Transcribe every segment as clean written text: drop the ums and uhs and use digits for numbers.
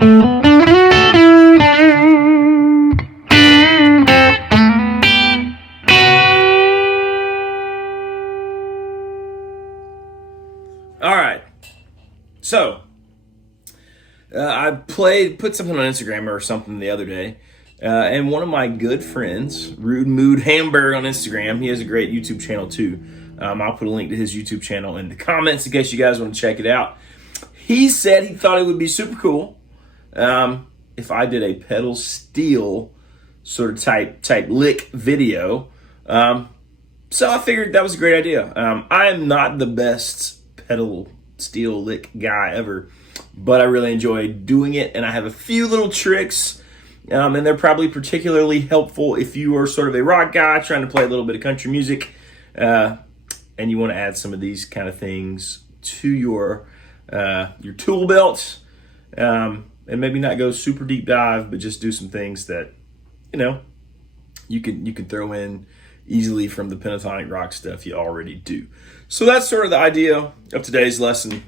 All right, so I put something on Instagram or something the other day, and one of my good friends, RudeMoodDude Hamburg on Instagram, he has a great YouTube channel too. I'll put a link to his YouTube channel in the comments in case you guys want to check it out. He said he thought it would be super cool if I did a pedal steel sort of type lick video. So I figured that was a great idea. I am not the best pedal steel lick guy ever, but I really enjoy doing it, and I have a few little tricks, and they're probably particularly helpful if you are sort of a rock guy trying to play a little bit of country music, and you want to add some of these kind of things to your tool belt, and maybe not go super deep dive, but just do some things that you can throw in easily from the pentatonic rock stuff you already do. So that's sort of the idea of today's lesson,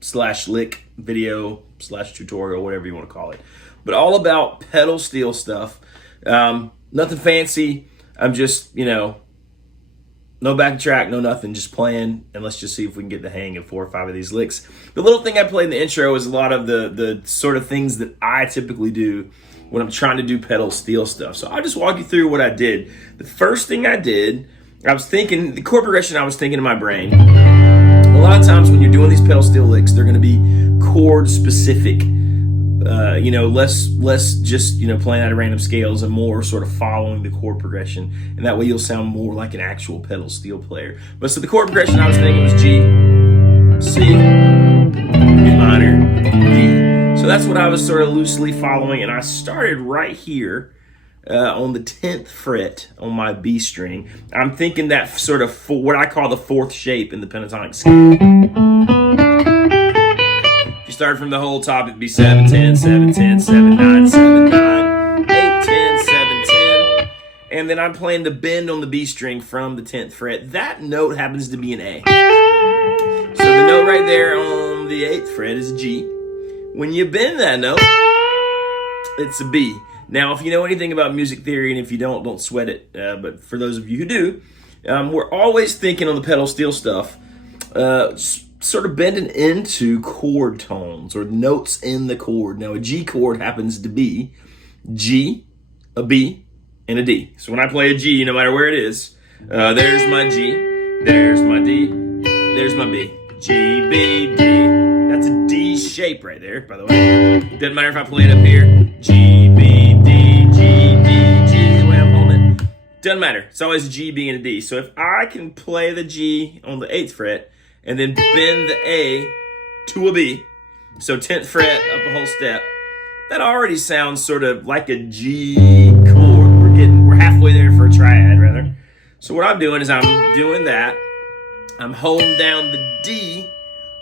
slash lick video, slash tutorial, whatever you want to call it. But all about pedal steel stuff. Nothing fancy. I'm just, no backing track, no nothing, just playing, and let's just see if we can get the hang of 4 or 5 of these licks. The little thing I played in the intro is a lot of the sort of things that I typically do when I'm trying to do pedal steel stuff. So I'll just walk you through what I did. The first thing I did, I was thinking, the chord progression I was thinking in my brain, a lot of times when you're doing these pedal steel licks, they're gonna be chord specific, less just, playing out of random scales and more sort of following the chord progression. And that way you'll sound more like an actual pedal steel player. But so the chord progression I was thinking was G, C, B minor, G. So that's what I was sort of loosely following, and I started right here on the 10th fret on my B string. I'm thinking that sort of what I call the 4th shape in the pentatonic scale. If you started from the whole top, it'd be 7, 10, 7, 10, 7, 9, 7, 9, 8, 10, 7, 10. And then I'm playing the bend on the B string from the 10th fret. That note happens to be an A. So the note right there on the 8th fret is a G. When you bend that note, it's a B. Now, if you know anything about music theory, and if you don't sweat it, but for those of you who do, we're always thinking on the pedal steel stuff, sort of bending into chord tones or notes in the chord. Now, a G chord happens to be G, a B, and a D. So when I play a G, no matter where it is, there's my G, there's my D, there's my B. G, B, D. That's a D shape right there, by the way. Doesn't matter if I play it up here. G, B, D, G, D, G, the way I'm holding it. Doesn't matter. It's always a G, B, and a D. So if I can play the G on the 8th fret and then bend the A to a B, so 10th fret up a whole step, that already sounds sort of like a G chord. We're halfway there for a triad, rather. So what I'm doing is I'm doing that. I'm holding down the D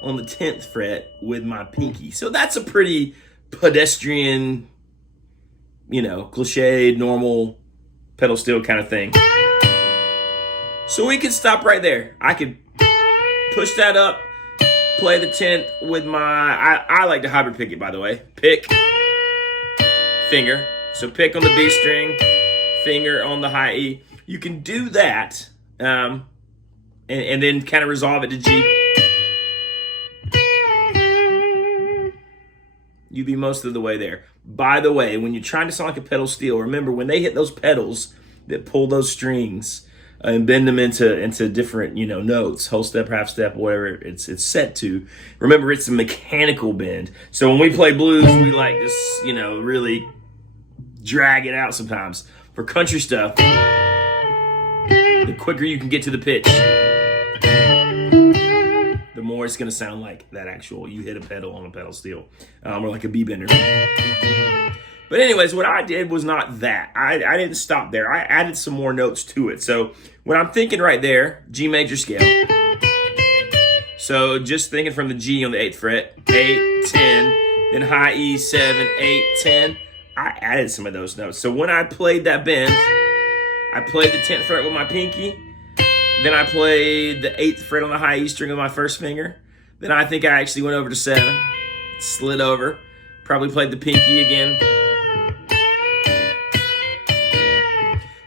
on the 10th fret with my pinky. So that's a pretty pedestrian, cliched, normal pedal steel kind of thing. So we could stop right there. I could push that up, play the 10th with my, I like to hybrid pick it, by the way. Pick, finger. So pick on the B string, finger on the high E. You can do that, and then kind of resolve it to G. You'd be most of the way there. By the way, when you're trying to sound like a pedal steel, remember when they hit those pedals that pull those strings and bend them into different, notes, whole step, half step, whatever it's set to. Remember, it's a mechanical bend. So when we play blues, we like this, really drag it out sometimes. For country stuff, the quicker you can get to the pitch, the more it's going to sound like that actual, you hit a pedal on a pedal steel, or like a B bender. But anyways, what I did was not that. I didn't stop there. I added some more notes to it. So when I'm thinking right there, G major scale. So just thinking from the G on the 8th fret, 8, 10, then high E, 7, 8, 10. I added some of those notes. So when I played that bend, I played the 10th fret with my pinky. Then I played the 8th fret on the high E string with my first finger. Then I think I actually went over to 7, slid over, Probably played the pinky again.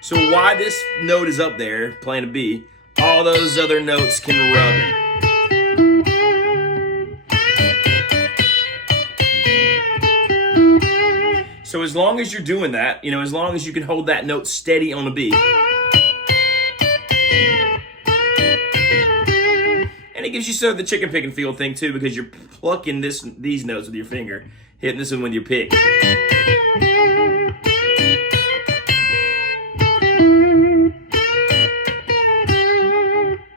So why this note is up there, playing a B, all those other notes can rub it. So as long as you're doing that, as long as you can hold that note steady on a B. And it gives you sort of the chicken picking feel thing too, because you're plucking these notes with your finger, hitting this one with your pick.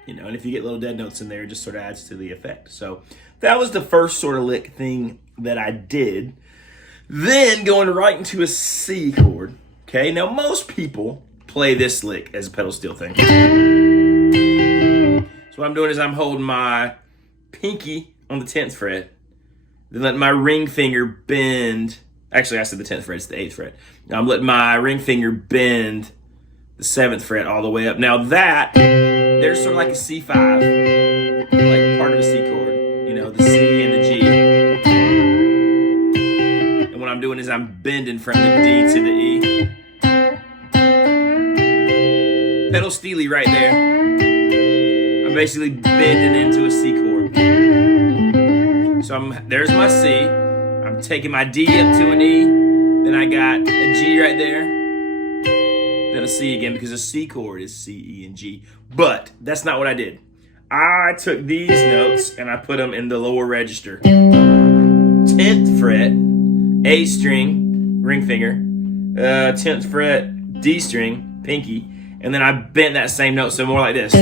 And if you get little dead notes in there, it just sort of adds to the effect. So that was the first sort of lick thing that I did. Then going right into a C chord. Okay, now most people play this lick as a pedal steel thing. So what I'm doing is I'm holding my pinky on the 10th fret, then letting my ring finger bend. Actually, I said the 10th fret, it's the 8th fret. Now I'm letting my ring finger bend the 7th fret all the way up. Now there's sort of like a C5, like part of a C chord, the C and the G. And what I'm doing is I'm bending from the D to the E. Pedal steely right there. I'm basically bending into a C chord. So there's my C. I'm taking my D up to an E. Then I got a G right there. Then a C again, because a C chord is C, E, and G. But that's not what I did. I took these notes and I put them in the lower register. 10th fret, A string, ring finger. 10th fret, D string, pinky. And then I bent that same note, so more like this.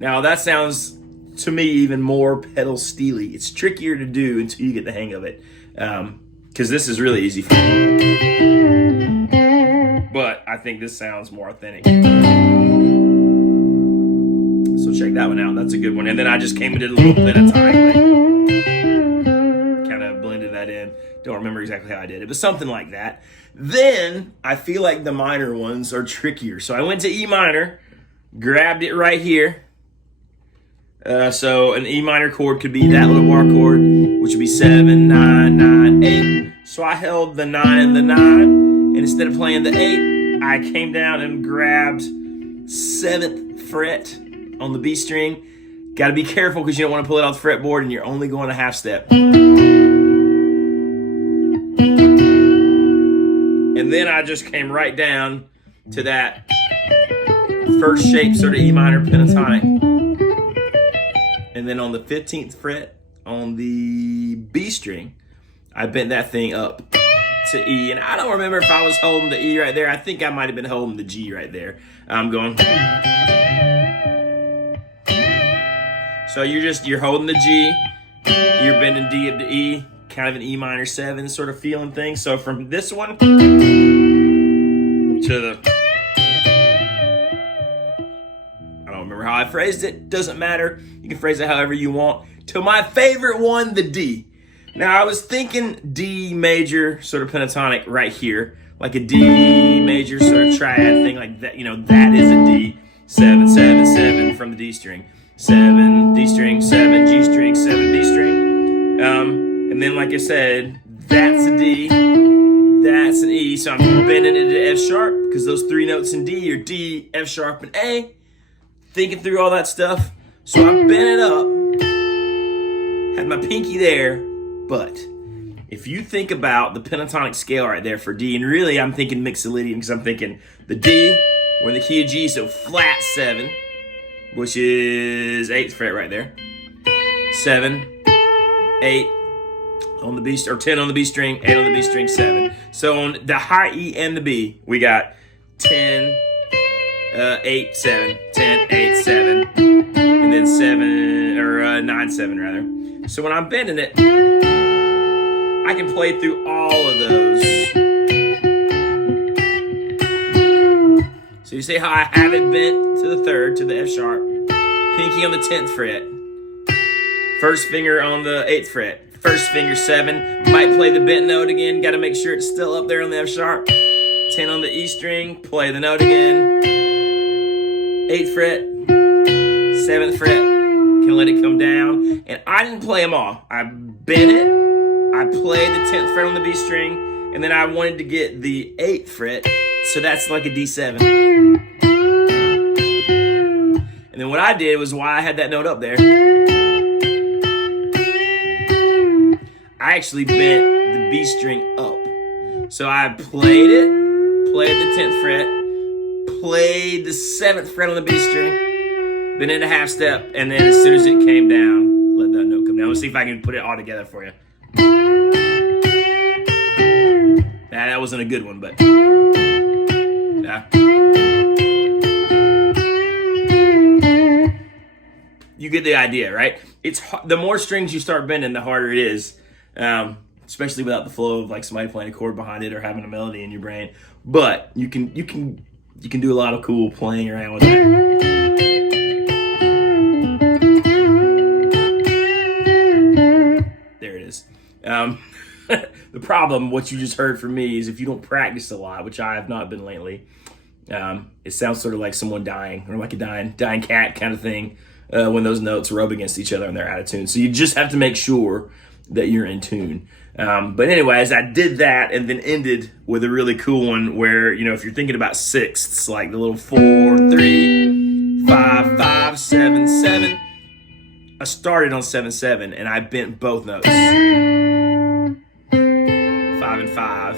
Now that sounds, to me, even more pedal steely. It's trickier to do until you get the hang of it. Because this is really easy for me. But I think this sounds more authentic. So check that one out. That's a good one. And then I just came and did a little pentatonic. Kind of blended that in. Don't remember exactly how I did it, but something like that. Then I feel like the minor ones are trickier. So I went to E minor, grabbed it right here. So an E minor chord could be that little bar chord, which would be 7, 9, 9, 8. So I held the 9 and the 9, and instead of playing the 8, I came down and grabbed 7th fret on the B string. Got to be careful because you don't want to pull it off the fretboard, and you're only going a half step. And then I just came right down to that first shape, sort of E minor pentatonic. And then on the 15th fret on the B string, I bent that thing up to E. And I don't remember if I was holding the E right there. I think I might have been holding the G right there. I'm going. So you're holding the G, you're bending D up to E, kind of an E minor 7 sort of feeling thing. So from this one to the, I don't remember how I phrased it, doesn't matter. You can phrase it however you want. To my favorite one, the D. Now I was thinking D major sort of pentatonic right here, like a D major sort of triad thing like that. That is a D. 7, 7, 7 from the D string. 7, D string, 7, G string, 7, D string. And then, like I said, that's a D, that's an E, so I'm bending it to F sharp, because those three notes in D are D, F sharp, and A. Thinking through all that stuff, so I bent it up, had my pinky there, but if you think about the pentatonic scale right there for D, and really I'm thinking mixolydian, because I'm thinking the D, we're in the key of G, so flat 7, which is 8th fret right there. 7, 8 on the B, or 10 on the B string, 8 on the B string, 7. So on the high E and the B, we got 10, 8, 7, 10, 8, 7, and then 7, or 9, 7 rather. So when I'm bending it, I can play through all of those. So you see how I have it bent to the 3rd, to the F sharp, pinky on the 10th fret, first finger on the 8th fret, first finger 7, might play the bent note again, got to make sure it's still up there on the F sharp, 10 on the E string, play the note again, 8th fret, 7th fret, come and let it come down. And I didn't play them all. I bent it. I played the 10th fret on the B string, and then I wanted to get the 8th fret, so that's like a D7. And then what I did was, why I had that note up there, I actually bent the B string up. So I played it, played the 10th fret, played the 7th fret on the B string, bent it a half step, and then as soon as it came down, let that note come down. Let's see if I can put it all together for you. Nah, that wasn't a good one, but yeah. You get the idea, right? It's the more strings you start bending, the harder it is. Especially without the flow of like somebody playing a chord behind it or having a melody in your brain. But you can do a lot of cool playing around with that. There it is. The problem, what you just heard from me, is if you don't practice a lot, which I have not been lately, it sounds sort of like someone dying, or like a dying cat kind of thing, when those notes rub against each other and they're out of tune. So you just have to make sure that you're in tune. But anyways, I did that and then ended with a really cool one where, you know, if you're thinking about sixths, like the little 4, 3, 5, 5, 7, 7. I started on 7, 7 and I bent both notes. 5 and 5.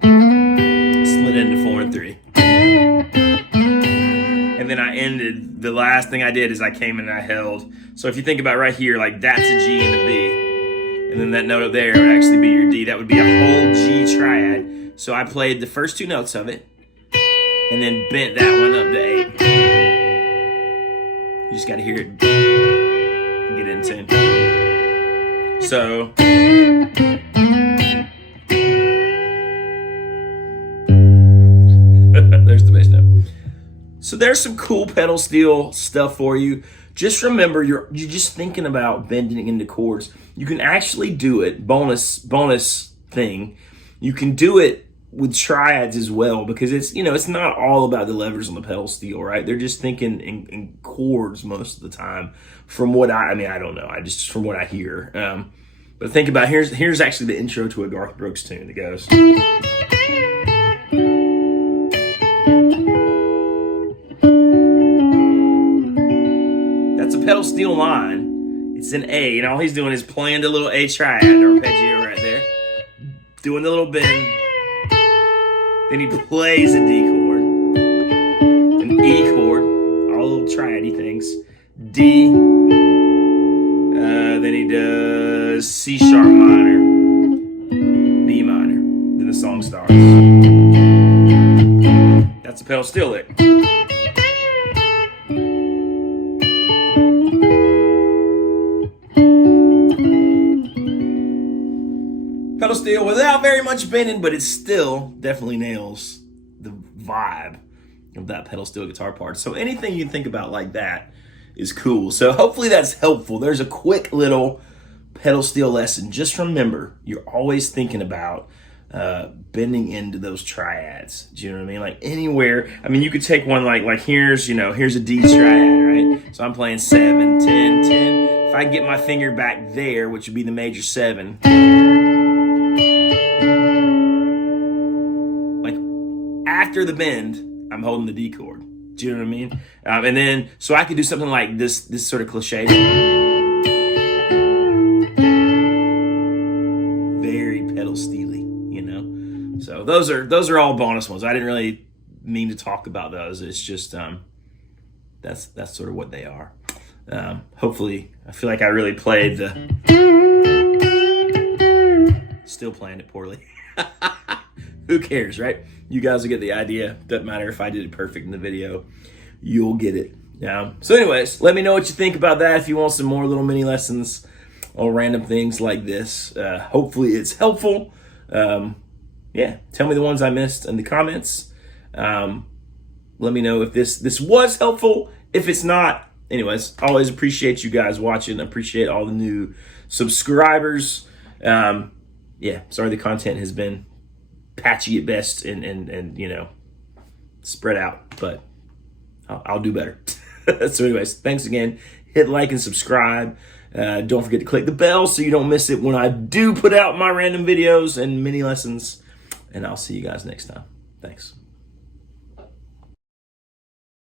Slid into 4 and 3. And then I ended, the last thing I did is I came in and I held. So if you think about right here, like that's a G and a B. And then that note up there would actually be your D. That would be a whole G triad. So I played the first 2 notes of it and then bent that one up to 8. You just got to hear it and get it in tune. So there's the bass note. So there's some cool pedal steel stuff for you. Just remember, you're just thinking about bending into chords. You can actually do it, bonus thing. You can do it with triads as well, because it's, you know, it's not all about the levers on the pedal steel, right? They're just thinking in chords most of the time. From what I don't know, from what I hear. But think about, here's actually the intro to a Garth Brooks tune that goes. That's a pedal steel line. It's an A, and all he's doing is playing the little A triad, arpeggio right there, doing the little bend. Then he plays a D chord, an E chord, all little triady things, D. Then he does C sharp minor, B minor. Then the song starts. That's a pedal steel lick. Pedal steel without very much bending, but it still definitely nails the vibe of that pedal steel guitar part. So anything you think about like that is cool. So hopefully that's helpful. There's a quick little pedal steel lesson. Just remember, you're always thinking about bending into those triads. Do you know what I mean? Like anywhere. I mean, you could take one like here's a D triad, right? So I'm playing 7, 10, 10. If I get my finger back there, which would be the major 7, like after the bend, I'm holding the D chord. Do you know what I mean? And then, so I could do something like this sort of cliche. Very pedal steely, you know? So those are all bonus ones. I didn't really mean to talk about those. It's just, that's sort of what they are. Hopefully, I feel like I really played still playing it poorly. Who cares, right? You guys will get the idea. Doesn't matter if I did it perfect in the video. You'll get it. So anyways, let me know what you think about that. If you want some more little mini lessons on random things like this. Hopefully it's helpful. Yeah, tell me the ones I missed in the comments. Let me know if this was helpful. If it's not, anyways, always appreciate you guys watching. Appreciate all the new subscribers. Yeah, sorry the content has been patchy at best and you know, spread out, but I'll do better. So anyways, thanks again. hit like and subscribe. Don't forget to click the bell so you don't miss it when I do put out my random videos and mini lessons. And I'll see you guys next time. Thanks.